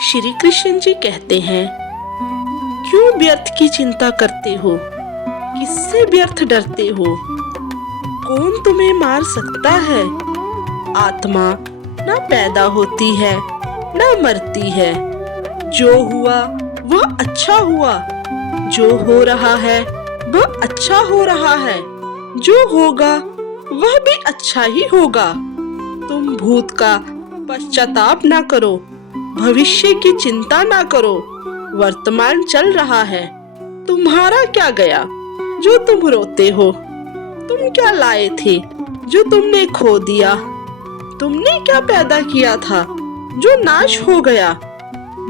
श्री कृष्ण जी कहते हैं, क्यों व्यर्थ की चिंता करते हो, किससे व्यर्थ डरते हो, कौन तुम्हें मार सकता है। आत्मा न पैदा होती है न मरती है। जो हुआ वह अच्छा हुआ, जो हो रहा है वह अच्छा हो रहा है, जो होगा वह भी अच्छा ही होगा। तुम भूत का पश्चाताप ना करो, भविष्य की चिंता ना करो। वर्तमान चल रहा है, तुम्हारा क्या गया जो तुम रोते हो। तुम क्या लाए थे जो तुमने खो दिया। तुमने क्या पैदा किया था जो नाश हो गया।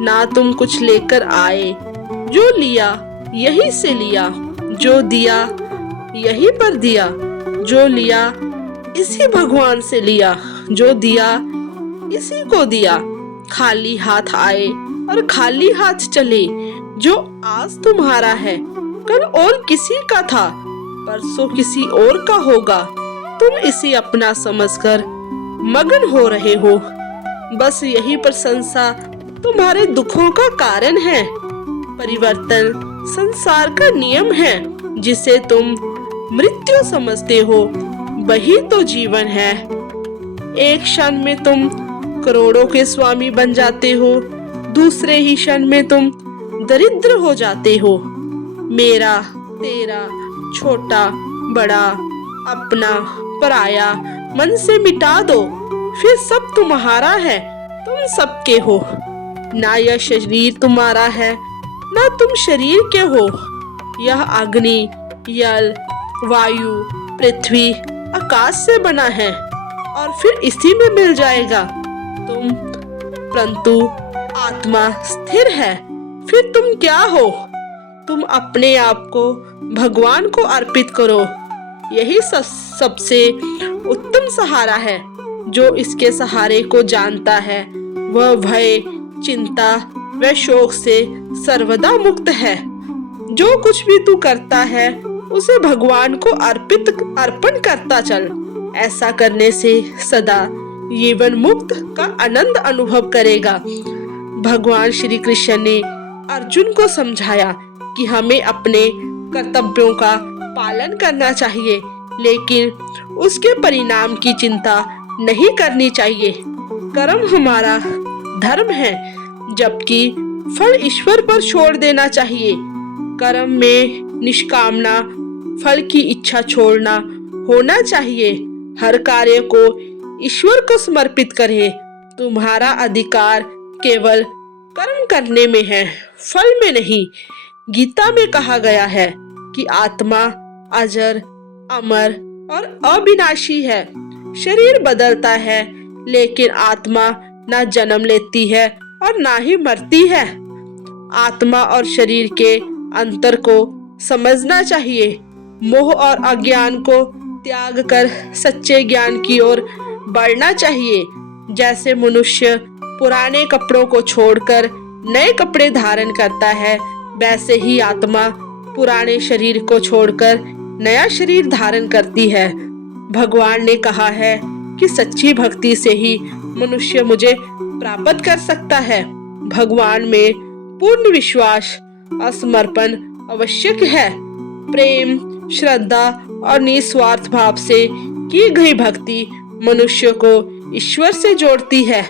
ना तुम कुछ लेकर आए, जो लिया यही से लिया, जो दिया यही पर दिया, जो लिया इसी भगवान से लिया, जो दिया इसी को दिया। खाली हाथ आए और खाली हाथ चले। जो आज तुम्हारा है कल और किसी का था, परसों किसी और का होगा। तुम इसे अपना समझकर मगन हो रहे हो। बस यही प्रशंसा तुम्हारे दुखों का कारण है। परिवर्तन संसार का नियम है। जिसे तुम मृत्यु समझते हो वही तो जीवन है। एक क्षण में तुम करोड़ों के स्वामी बन जाते हो, दूसरे ही क्षण में तुम दरिद्र हो जाते हो। मेरा तेरा, छोटा बड़ा, अपना पराया मन से मिटा दो, फिर सब तुम्हारा है, तुम सबके हो। ना यह शरीर तुम्हारा है ना तुम शरीर के हो। यह अग्नि, जल, वायु, पृथ्वी, आकाश से बना है और फिर इसी में मिल जाएगा तुम। परंतु आत्मा स्थिर है। फिर तुम क्या हो। तुम अपने आप को भगवान को अर्पित करो। यही सबसे उत्तम सहारा है। जो इसके सहारे को जानता है वह भय, चिंता व शोक से सर्वदा मुक्त है। जो कुछ भी तू करता है उसे भगवान को अर्पण करता चल। ऐसा करने से सदा जीवन मुक्त का आनंद अनुभव करेगा। भगवान श्री कृष्ण ने अर्जुन को समझाया कि हमें अपने कर्तव्यों का पालन करना चाहिए, लेकिन उसके परिणाम की चिंता नहीं करनी चाहिए। कर्म हमारा धर्म है, जबकि फल ईश्वर पर छोड़ देना चाहिए। कर्म में निष्कामना, फल की इच्छा छोड़ना होना चाहिए। हर कार्य को ईश्वर को समर्पित करें। तुम्हारा अधिकार केवल कर्म करने में है, फल में नहीं। गीता में कहा गया है कि आत्मा अजर, अमर और अविनाशी है। शरीर बदलता है, लेकिन आत्मा ना जन्म लेती है और ना ही मरती है। आत्मा और शरीर के अंतर को समझना चाहिए। मोह और अज्ञान को त्याग कर सच्चे ज्ञान की ओर बढ़ना चाहिए। जैसे मनुष्य पुराने कपड़ों को छोड़कर नए कपड़े धारण करता है, वैसे ही आत्मा पुराने शरीर को छोड़कर नया शरीर धारण करती है। भगवान ने कहा है कि सच्ची भक्ति से ही मनुष्य मुझे प्राप्त कर सकता है। भगवान में पूर्ण विश्वास और समर्पण आवश्यक है। प्रेम, श्रद्धा और निस्वार्थ भाव से की गई भक्ति मनुष्य को ईश्वर से जोड़ती है।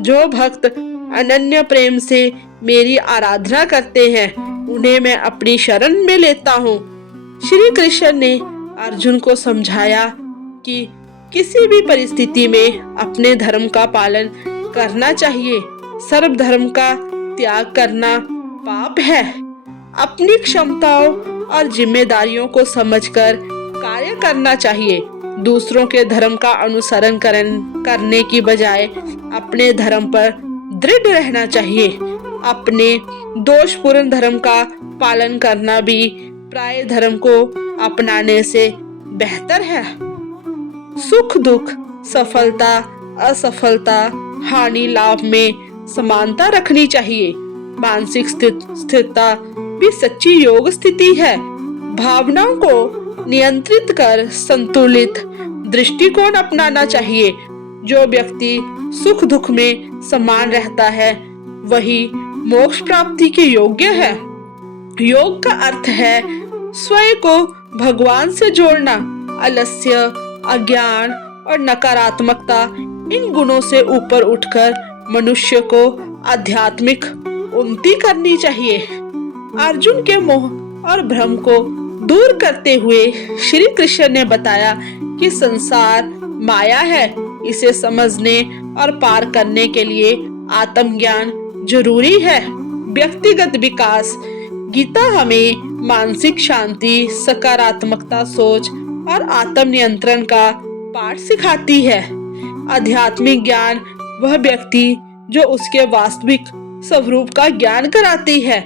जो भक्त अनन्य प्रेम से मेरी आराधना करते हैं, उन्हें मैं अपनी शरण में लेता हूँ। श्री कृष्ण ने अर्जुन को समझाया कि किसी भी परिस्थिति में अपने धर्म का पालन करना चाहिए। सर्व धर्म का त्याग करना पाप है। अपनी क्षमताओं और जिम्मेदारियों को समझकर कार्य करना चाहिए। दूसरों के धर्म का अनुसरण करने की बजाय अपने धर्म पर दृढ़ रहना चाहिए। अपने दोषपूर्ण धर्म का पालन करना भी प्राय धर्म को अपनाने से बेहतर है। सुख दुख, सफलता असफलता, हानि लाभ में समानता रखनी चाहिए। मानसिक स्थिरता भी सच्ची योग स्थिति है। भावनाओं को नियंत्रित कर संतुलित दृष्टिकोण अपनाना चाहिए। जो व्यक्ति सुख दुख में समान रहता है वही मोक्ष प्राप्ति के योग्य है। योग का अर्थ है स्वयं को भगवान से जोड़ना। आलस्य, अज्ञान और नकारात्मकता, इन गुणों से ऊपर उठकर मनुष्य को आध्यात्मिक उन्नति करनी चाहिए। अर्जुन के मोह और भ्रम को दूर करते हुए श्री कृष्ण ने बताया कि संसार माया है। इसे समझने और पार करने के लिए आत्मज्ञान जरूरी है। व्यक्तिगत विकास, गीता हमें मानसिक शांति, सकारात्मकता सोच और आत्म नियंत्रण का पाठ सिखाती है। आध्यात्मिक ज्ञान वह व्यक्ति जो उसके वास्तविक स्वरूप का ज्ञान कराती है।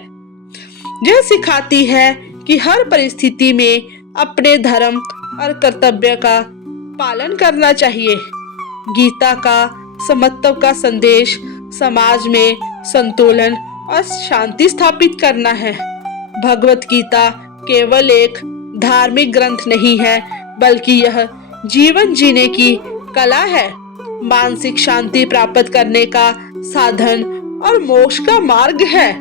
यह सिखाती है कि हर परिस्थिति में अपने धर्म और कर्तव्य का पालन करना चाहिए। गीता का समत्व का संदेश समाज में संतुलन और शांति स्थापित करना है। भगवत गीता केवल एक धार्मिक ग्रंथ नहीं है, बल्कि यह जीवन जीने की कला है, मानसिक शांति प्राप्त करने का साधन और मोक्ष का मार्ग है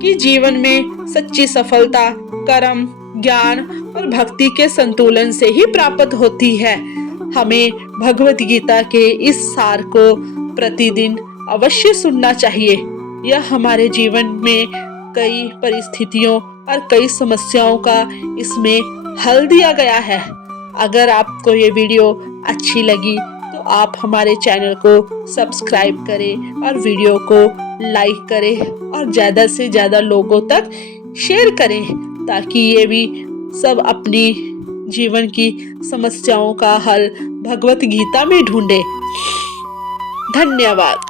कि जीवन में सच्ची सफलता कर्म, ज्ञान और भक्ति के संतुलन से ही प्राप्त होती है। हमें भगवत गीता के इस सार को प्रतिदिन अवश्य सुनना चाहिए। यह हमारे जीवन में कई परिस्थितियों और कई समस्याओं का इसमें हल दिया गया है। अगर आपको ये वीडियो अच्छी लगी तो आप हमारे चैनल को सब्सक्राइब करें और वीडियो को लाइक करें और ज़्यादा से ज़्यादा लोगों तक शेयर करें, ताकि ये भी सब अपनी जीवन की समस्याओं का हल भगवत गीता में ढूंढे। धन्यवाद।